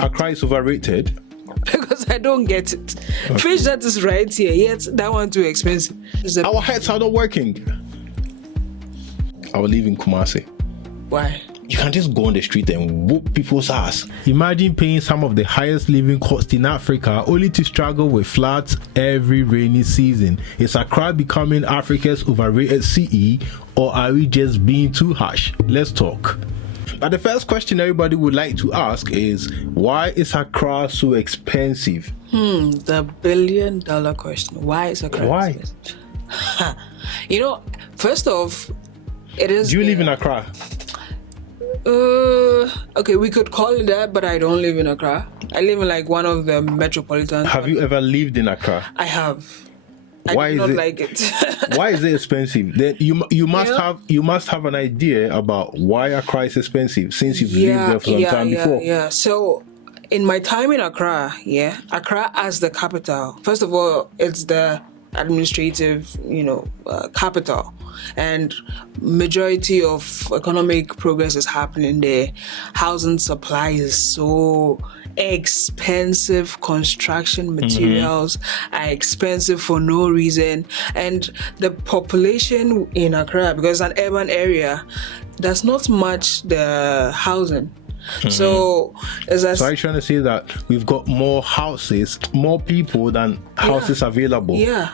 Accra is overrated? Because I don't get it. Okay. Fish that is right here, yet that one too expensive. Our heads are not working. I will live in Kumasi. Why? You can just go on the street and whoop people's ass. Imagine paying some of the highest living costs in Africa only to struggle with floods every rainy season. Is Accra becoming Africa's overrated city, or are we just being too harsh? Let's talk. But the first question everybody would like to ask is, why is Accra so expensive? The $1 billion question. Why is Accra expensive? First off, it is... Do you live in Accra? Okay, we could call it that, but I don't live in Accra. I live in like one of the metropolitan... Have you ever lived in Accra? I have. I do not like it. Why is it expensive? Then you must have an idea about why Accra is expensive, since you've lived there for some time before. Yeah. So in my time in Accra, Accra as the capital. First of all, it's the administrative, capital, and majority of economic progress is happening there. Housing supply is so expensive. Construction materials are expensive for no reason, and the population in Accra, because it's an urban area, does not match the housing. So are you trying to say that we've got more houses, more people than houses available? Yeah,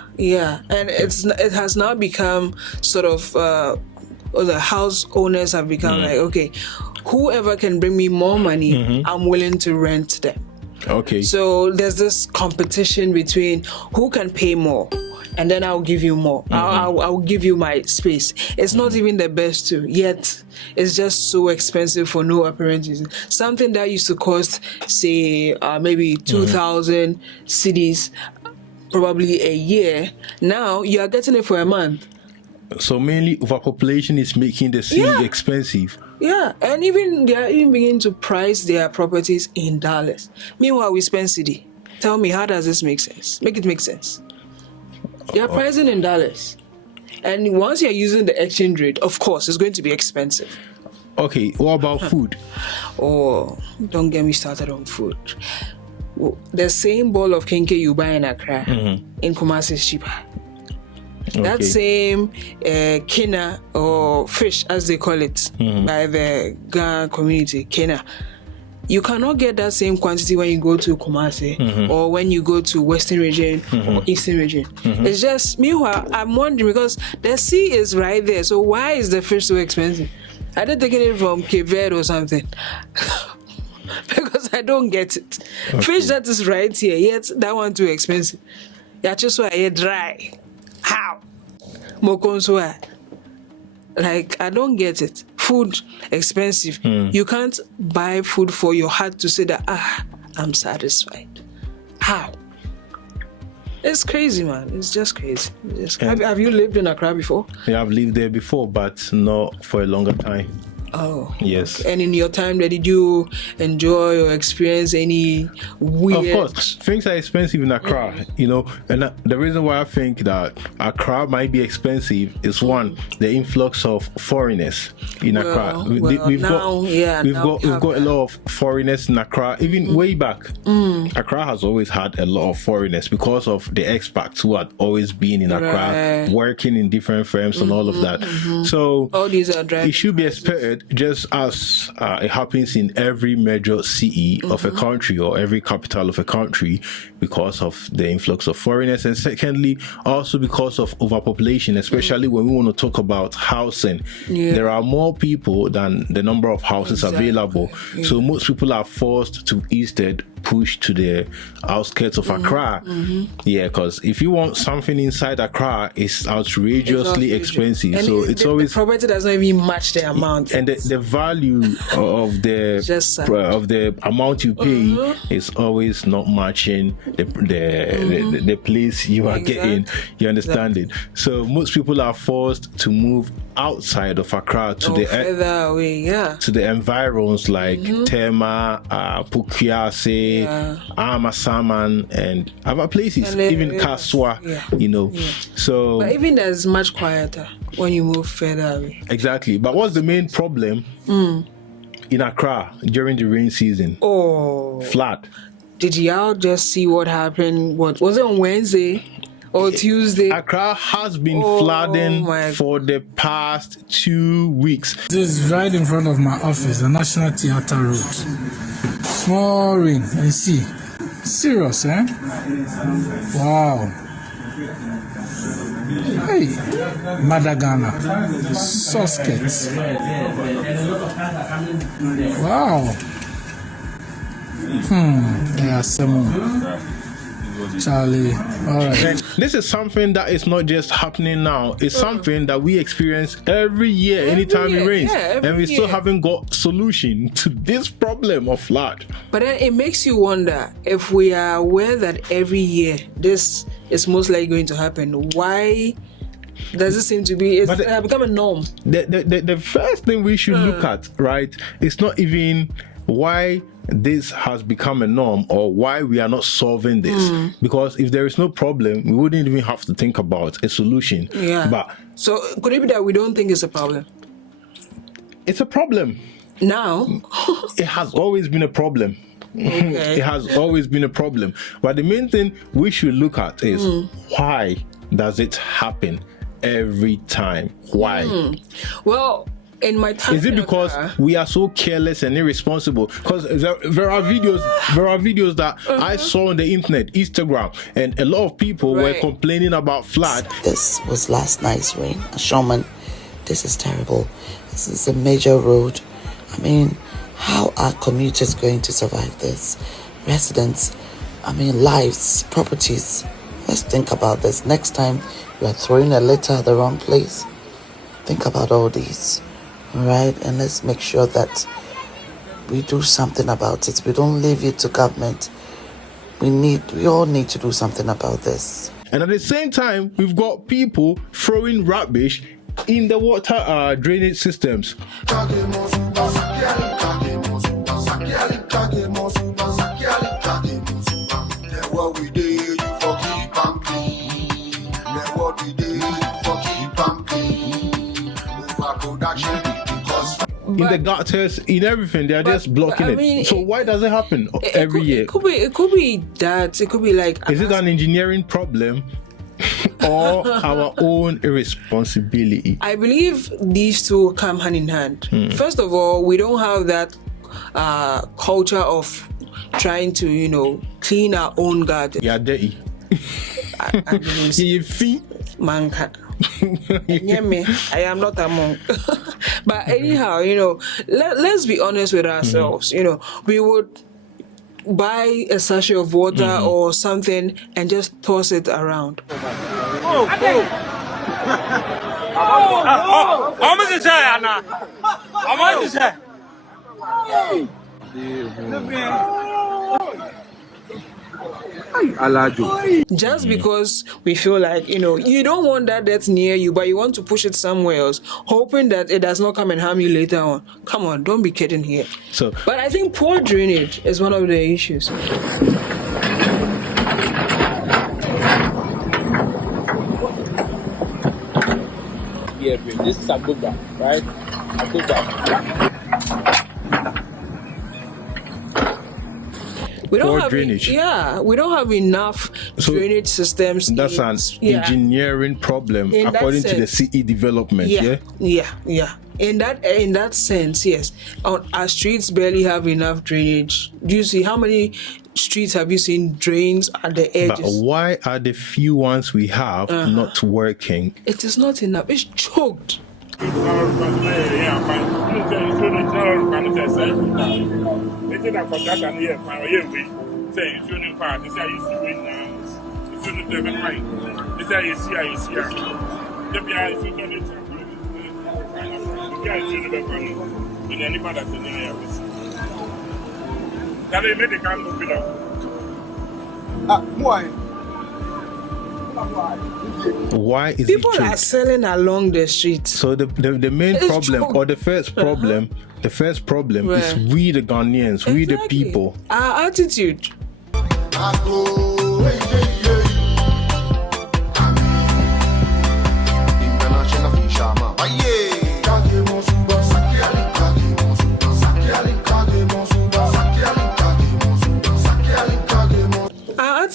and it has now become sort of the house owners have become like, okay, whoever can bring me more money, I'm willing to rent them. Okay. So there's this competition between who can pay more, and then I'll give you more. I'll give you my space. It's not even the best too, yet it's just so expensive for no apparent reason. Something that used to cost, say, maybe 2,000 cedis, probably a year, now you are getting it for a month. So mainly overpopulation is making the city expensive. Yeah, and they are even beginning to price their properties in dollars. Meanwhile, we spend cedi. Tell me, how does this make sense? Make it make sense. They are pricing in dollars. And once you're using the exchange rate, of course, it's going to be expensive. Okay, what about food? Oh, don't get me started on food. The same bowl of kenke you buy in Accra, in Kumasi is cheaper. Okay. That same kina, or fish as they call it by the Ghana community, kina, you cannot get that same quantity when you go to Kumasi or when you go to Western region or Eastern region. It's just, meanwhile, I'm wondering, because the sea is right there, so why is the fish so expensive? Are they taking it from Cape Verde or something? Because I don't get it. Okay. Fish that is right here, yet that one too expensive. Yeah, just why you're dry. How? Mokonswa. Like, I don't get it. Food expensive. You can't buy food for your heart to say that, I'm satisfied. How? It's crazy, man. It's just crazy. Have you lived in Accra before? Yeah, I've lived there before, but not for a longer time. Oh. Yes. And in your time there, did you enjoy or experience any weird... Of course. Things are expensive in Accra, and the reason why I think that Accra might be expensive is, one, the influx of foreigners in Accra. We've got a lot of foreigners in Accra. Even way back, Accra has always had a lot of foreigners because of the expats who had always been in Accra, working in different firms and all of that. So all these are it should be expected, just as it happens in every major city of a country or every capital of a country, because of the influx of foreigners, and secondly, also because of overpopulation, especially when we want to talk about housing. There are more people than the number of houses available. So most people are forced to instead push to the outskirts of Accra. Because if you want something inside Accra, it's outrageously expensive. And so it's always, the property does not even match the amount. And the value of the amount you pay is always not matching the place you are getting. You understand it? So most people are forced to move outside of Accra to further away, to the environs like Tema, Pukiase, Amasaman, and other places, even Kaswa, So, but even that's much quieter when you move further away. Exactly. But what's the main problem? in Accra during the rain season. Oh, Flood. did y'all just see what happened? What was it on Wednesday or Tuesday? Accra has been Oh, flooding my for the past 2 weeks. This is right in front of my office, the National Theatre Road. Small rain, and see. Serious, eh? Wow. Hey, Madagana, Soskets. Wow. Yeah, some Charlie. All right. This is something that is not just happening now. It's something that we experience every year, anytime it rains. And we still haven't got solution to this problem of flood. But then it makes you wonder, if we are aware that every year this is most likely going to happen, why does it seem to be it's become a norm? The first thing we should look at, right, it's not even why this has become a norm or why we are not solving this, because if there is no problem, we wouldn't even have to think about a solution. But so could it be that we don't think it's a problem it's a problem now? it has always been a problem. It has always been a problem, but the main thing we should look at is why does it happen every time? Why? Well, in my time, is it because we are so careless and irresponsible? Because there are videos that I saw on the internet, Instagram, and a lot of people were complaining about flood. This was last night's rain. Showman, this is terrible. This is a major road. I mean, how are commuters going to survive this? Residents, I mean, lives, properties. Let's think about this. Next time you are throwing a litter at the wrong place, think about all these. All right, and let's make sure that we do something about it. We don't leave it to government. We all need to do something about this. And at the same time, we've got people throwing rubbish in the water drainage systems. In the gutters, in everything, they are just blocking it. So why does it happen every year? It could be that. It could be like. Is it an engineering problem or our own irresponsibility? I believe these two come hand in hand. First of all, we don't have that culture of trying to, clean our own garden. Yeah, dirty. Manka. I am not a monk. But anyhow, let's be honest with ourselves. We would buy a sachet of water or something and just toss it around. Just because we feel like, you don't want that death near you, but you want to push it somewhere else, hoping that it does not come and harm you later on. Come on, don't be kidding here. But I think poor drainage is one of the issues. Yeah, this is Abuja, right? Abuja. We don't have drainage. We don't have enough drainage systems. That's an engineering problem, according to the CE development. Yeah. In that sense, yes. Our streets barely have enough drainage. Do you see how many streets have you seen drains at the edges? But why are the few ones we have not working? It is not enough. It's choked. Why is people it are selling along the streets? So the main problem or the first problem is we the Ghanaians, we the people. Our attitude.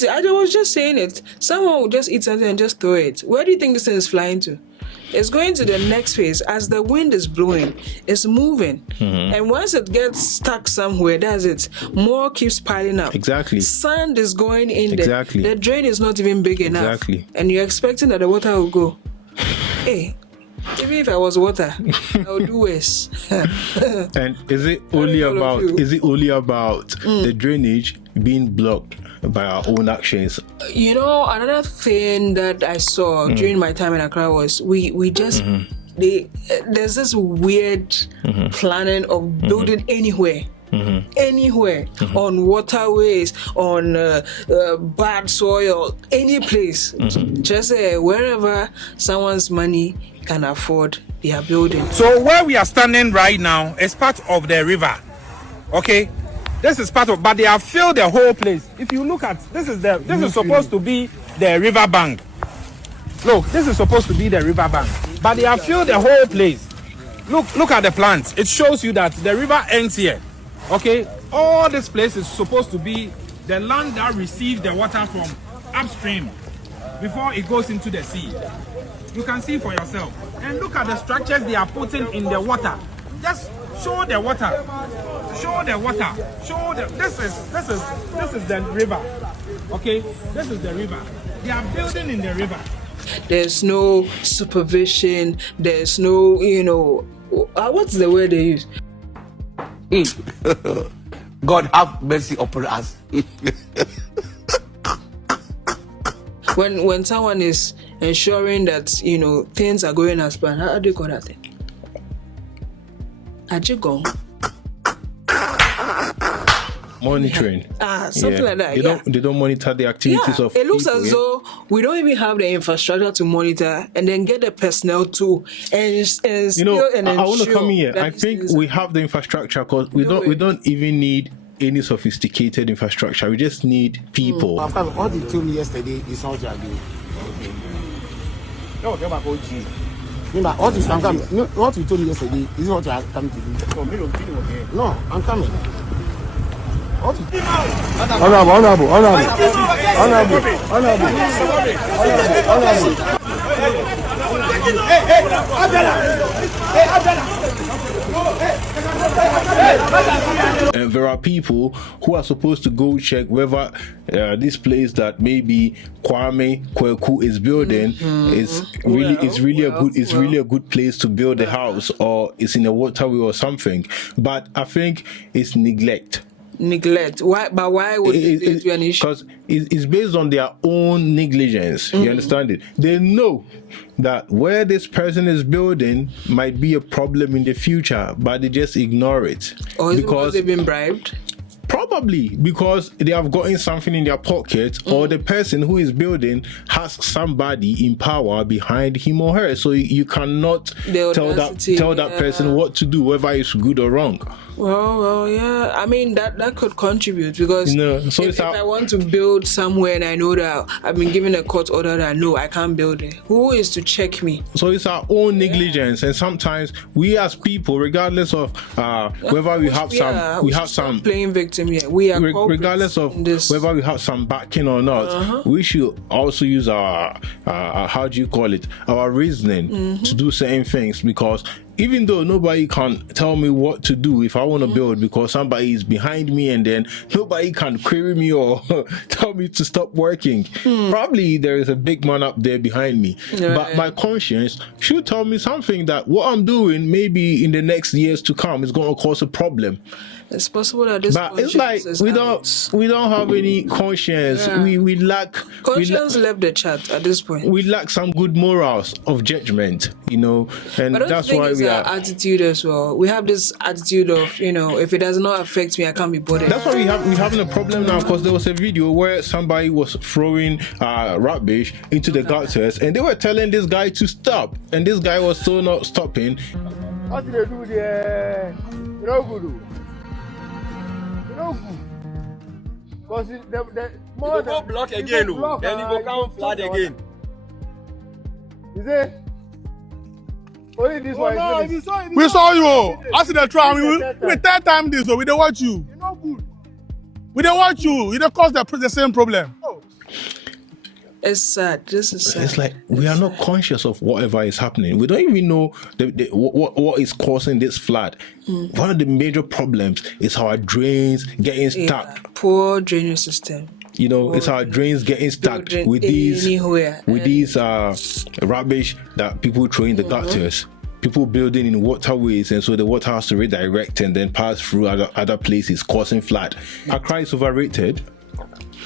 I was just saying it. Someone will just eat something and just throw it. Where do you think this thing is flying to? It's going to the next phase. As the wind is blowing, it's moving. And once it gets stuck somewhere, that's it. More keeps piling up. Exactly. Sand is going in Exactly. there. The drain is not even big enough. Exactly. And you're expecting that the water will go. Hey, even if I was water, I would do worse. And is it only about the drainage being blocked by our own actions? Another thing that I saw during my time in Accra was we just there's this weird planning of building anywhere. Anywhere on waterways, on bad soil, any place, just wherever someone's money can afford, they are building. So where we are standing right now is part of the river. Okay, this is part of, but they have filled the whole place. If you look at this is supposed to be the river bank. Look, this is supposed to be the river bank, but they have filled the whole place. Look at the plants. It shows you that the river ends here. Okay, all this place is supposed to be the land that receives the water from upstream before it goes into the sea. You can see for yourself. And look at the structures they are putting in the water. Just show the water. Show the water. This is the river. Okay, this is the river. They are building in the river. There's no supervision. There's no, what's the word they use? God have mercy upon us. When someone is ensuring that things are going as planned, how do you call that thing? Ajigong. Monitoring. Something like that. They don't monitor the activities of it looks people, as though we don't even have the infrastructure to monitor and then get the personnel to and I want to come here. I think we have the infrastructure because we don't even need any sophisticated infrastructure. We just need people. What you told me yesterday is not what you are doing. No, get back OG. What you told me yesterday is what you are coming to do. No, I'm coming. Honorable. And there are people who are supposed to go check whether this place that maybe Kwame Kweku is building is really a good place to build a house, or it's in a waterway or something. But I think it's neglect. Why? But why would it be an issue? Because it's based on their own negligence. You understand it? They know that where this person is building might be a problem in the future, but they just ignore it. Or is it because they've been bribed? Probably because they have gotten something in their pocket, or the person who is building has somebody in power behind him or her. So you cannot tell that person what to do, whether it's good or wrong. Well, yeah. I mean, that could contribute because if I want to build somewhere and I know that I've been given a court order that no, I can't build it, who is to check me? So it's our own negligence, and sometimes we as people, regardless of whether we have some playing victim here. We are regardless of whether we have some backing or not. We should also use our how do you call it? Our reasoning to do certain things, because even though nobody can tell me what to do if I want to build, because somebody is behind me and then nobody can query me or tell me to stop working. Probably there is a big man up there behind me. But my conscience should tell me something that what I'm doing maybe in the next years to come is going to cause a problem. It's possible that this. But it's like we don't have any conscience. Yeah. We lack conscience. Left the chat at this point. We lack some good morals of judgment, and that's why we are attitude as well. We have this attitude of if it does not affect me, I can't be bothered. That's why we're having a problem now, because there was a video where somebody was throwing rubbish into the gutters, and they were telling this guy to stop, and this guy was still not stopping. What did they do there? No good. Because the more go block again, then you go come flood again. Is it? Only this one. We saw you. I see the trial. We third time this, so we don't watch you. You're not good. We don't watch you. You don't cause the same problem. It's sad. This is sad. It's like we are not conscious of whatever is happening. We don't even know what is causing this flood. One of the major problems is our drains getting stuck. Poor drainage system. You know, it's our drains getting stuck with these rubbish that people throw in the gutters. People building in waterways, and so the water has to redirect and then pass through other places, causing flood. Accra is overrated.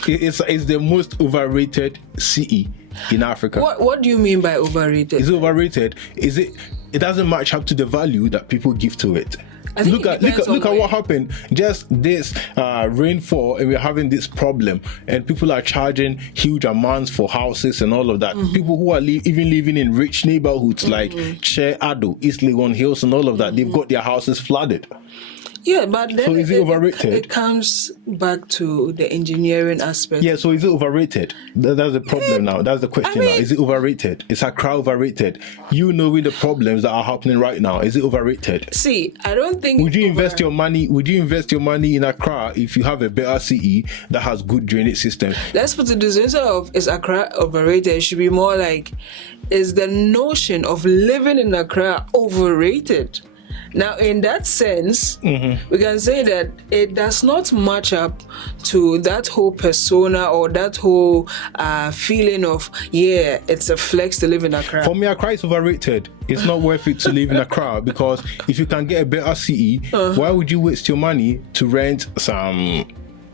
It's the most overrated city in Africa. What do you mean by overrated? Is it overrated? It doesn't match up to the value that people give to it. Look at what happened. Just this rainfall, and we're having this problem, and people are charging huge amounts for houses and all of that. People who are even living in rich neighborhoods like Che Ado, East Legon Hills, and all of that, they've got their houses flooded. Yeah, but then so is it overrated? It comes back to the engineering aspect. Yeah, so is it overrated? That's the problem now. That's the question now. Is it overrated? Is Accra overrated? You knowing the problems that are happening right now, is it overrated? See, I don't think. Would you invest your money in Accra if you have a better CE that has good drainage system? Let's put it this way: instead of is Accra overrated, it should be more like, is the notion of living in Accra overrated? Now, in that sense, we can say that it does not match up to that whole persona or that whole feeling of, it's a flex to live in Accra. For me, Accra is overrated. It's not worth it to live in Accra, because if you can get a better CE, why would you waste your money to rent some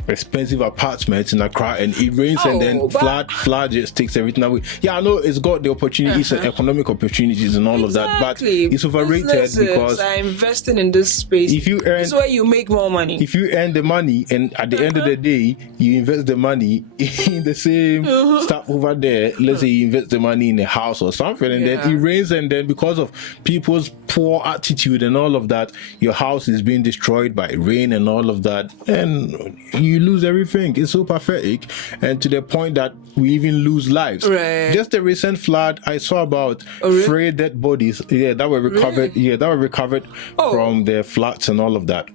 expensive apartments in Accra, and it rains and then flood just takes everything away? Yeah, I know it's got the opportunities and economic opportunities and all of that, but it's overrated. Because are investing in this space. If you earn, this is where you make more money. If you earn the money and at the end of the day you invest the money in the same stuff over there, let's say you invest the money in a house or something, and then it rains, and then because of people's poor attitude and all of that, your house is being destroyed by rain and all of that, and you lose everything. It's so pathetic, and to the point that we even lose lives. Right. Just a recent flood, I saw about 3 dead bodies. That were recovered. Really? That were recovered from the floods and all of that.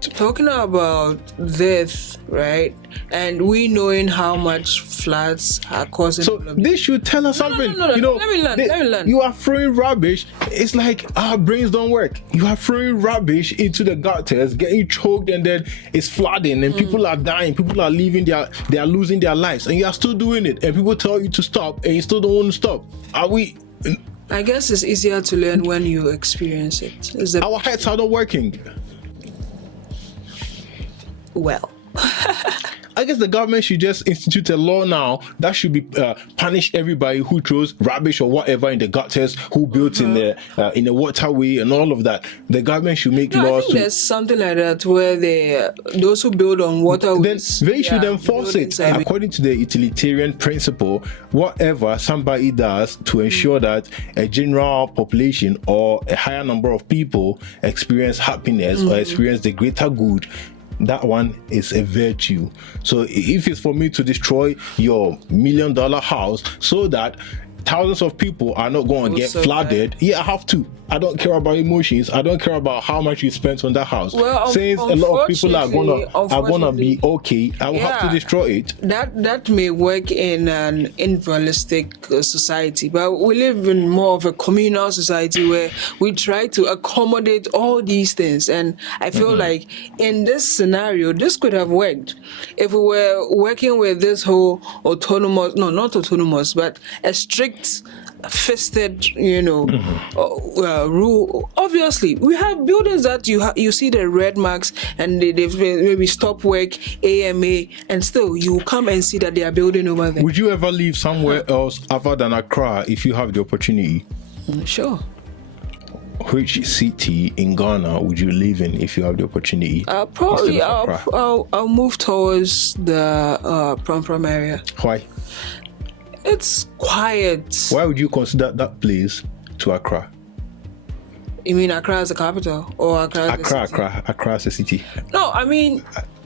Talking about this, right? And we knowing how much floods are causing. So this should tell us something. No. You know, let me learn. You are throwing rubbish. It's like our brains don't work. You are throwing rubbish into the gutters, getting choked, and then it's flooding, and people are dying. People are they are losing their lives, and you are still doing it. And people tell you to stop, and you still don't want to stop. Are we? I guess it's easier to learn when you experience it. Our heads are not working. Well, I guess the government should just institute a law now that should be punish everybody who throws rubbish or whatever in the gutters, who built in the waterway and all of that. The government should make laws. I think there's something like that where those who build on waterways, then they should enforce it according to the utilitarian principle. Whatever somebody does to ensure that a general population or a higher number of people experience happiness or experience the greater good, that one is a virtue. So if it's for me to destroy your $1 million house so that thousands of people are not going to get flooded, I have to. I don't care about emotions. I don't care about how much you spent on that house. Well, since a lot of people are gonna be okay, I will have to destroy it. That may work in an individualistic society, but we live in more of a communal society where we try to accommodate all these things. And I feel like in this scenario, this could have worked if we were working with this whole not autonomous, but a strict fisted, rule. Obviously, we have buildings that you see the red marks and they've maybe stopped work, AMA, and still you come and see that they are building over there. Would you ever live somewhere else other than Accra if you have the opportunity? Sure. Which city in Ghana would you live in if you have the opportunity? Probably I'll move towards the Prom area. Why? It's quiet. Why would you consider that place to Accra? You mean Accra as a capital or Accra as a city? No, I mean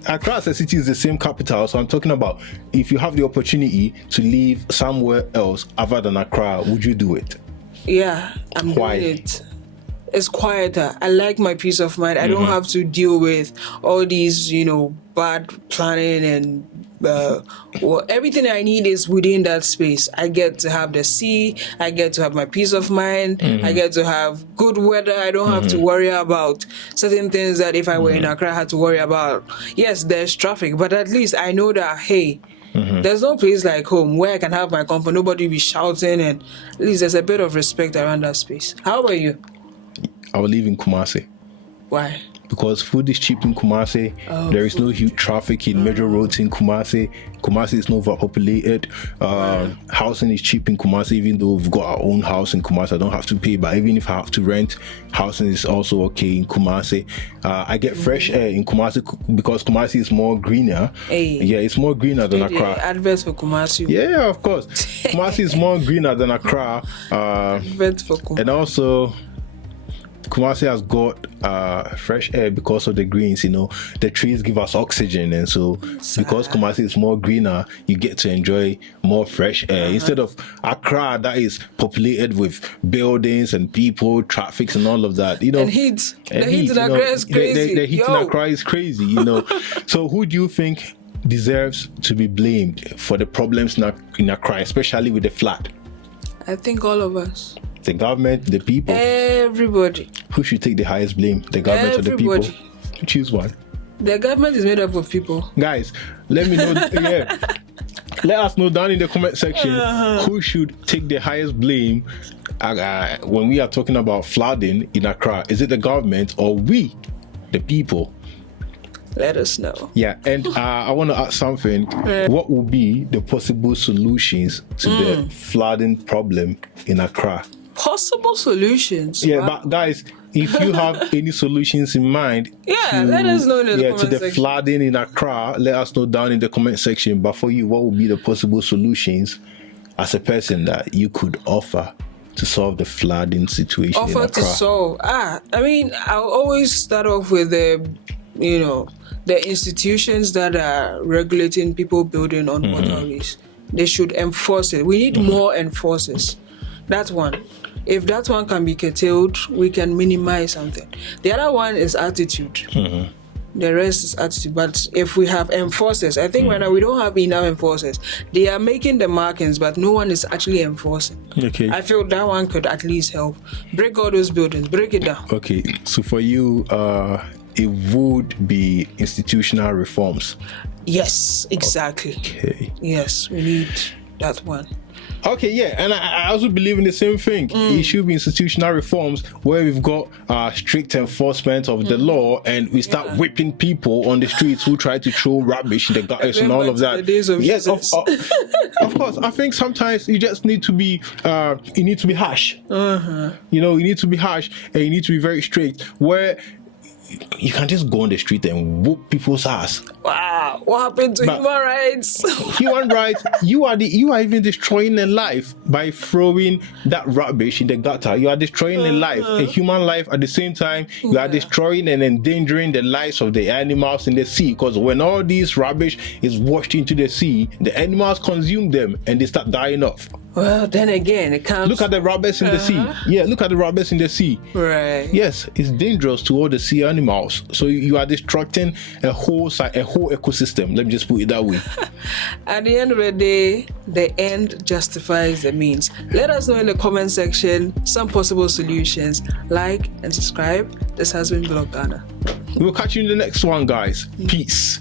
Accra as a city is the same capital. So I'm talking about if you have the opportunity to live somewhere else other than Accra, would you do it? Yeah, I'm Why? doing it. it's quieter. I like my peace of mind. I don't have to deal with all these, bad planning and everything I need is within that space. I get to have the sea. I get to have my peace of mind. I get to have good weather. I don't have to worry about certain things that if I were in Accra, I had to worry about. Yes, there's traffic, but at least I know that, hey, there's no place like home where I can have my comfort. Nobody be shouting, and at least there's a bit of respect around that space. How about you? I will live in Kumasi. Why? Because food is cheap in Kumasi. There is no huge traffic in major roads in Kumasi. Kumasi is not overpopulated. Housing is cheap in Kumasi, even though we've got our own house in Kumasi. I don't have to pay, but even if I have to rent, housing is also okay in Kumasi. I get fresh air in Kumasi because Kumasi is more greener. Hey. Yeah, it's more greener than Accra. Adverts for Kumasi. Yeah, of course. Kumasi is more greener than Accra. Adverts for Kumasi. And also, Kumasi has got fresh air because of the greens, the trees give us oxygen, and so because Kumasi is more greener, you get to enjoy more fresh air instead of Accra that is populated with buildings and people, traffic and all of that, and heat. The heat in Accra is crazy. The heat in Accra is crazy, So who do you think deserves to be blamed for the problems in Accra, especially with the flood? I think all of us. The government, the people. Everybody. Who should take the highest blame? The government or the people? Choose one. The government is made up of people. Guys, let me know. Let us know down in the comment section who should take the highest blame when we are talking about flooding in Accra. Is it the government or we, the people? Let us know. Yeah, and I want to ask something. What will be the possible solutions to the flooding problem in Accra? Possible solutions? Yeah, but guys, if you have any solutions in mind, let us know in the comment to the section. flooding in Accra, let us know down in the comment section. But for you, what would be the possible solutions as a person that you could offer to solve the flooding situation in Accra? To solve? I mean, I'll always start off with the institutions that are regulating people building on waterways. They should enforce it. We need more enforcers. That's one. If that one can be curtailed, we can minimize something. The other one is attitude. The rest is attitude. But if we have enforcers, I think right now we don't have enough enforcers. They are making the markings, but no one is actually enforcing. Okay. I feel that one could at least help. Break all those buildings. Break it down. Okay. So for you, it would be institutional reforms. Yes, exactly. Okay. Yes, we need that one. Okay, yeah, and I also believe in the same thing. It should be institutional reforms where we've got strict enforcement of the law, and we start whipping people on the streets who try to throw rubbish in the gutters and all of that. Yes, of course. I think sometimes you just need to be, you need to be harsh. You need to be harsh, and you need to be very strict. Where you can just go on the street and whoop people's ass. Wow, what happened to human rights? Human rights, you are even destroying a life by throwing that rubbish in the gutter. You are destroying a life, a human life. At the same time, you are destroying and endangering the lives of the animals in the sea. Because when all this rubbish is washed into the sea, the animals consume them and they start dying off. Well, then again, it comes. Look at the rabbits in the sea. Yeah, look at the rabbits in the sea. Right. Yes, it's dangerous to all the sea animals. So you are destructing a whole ecosystem. Let me just put it that way. At the end of the day, the end justifies the means. Let us know in the comment section some possible solutions. Like and subscribe. This has been Blog Ghana. We'll catch you in the next one, guys. Peace.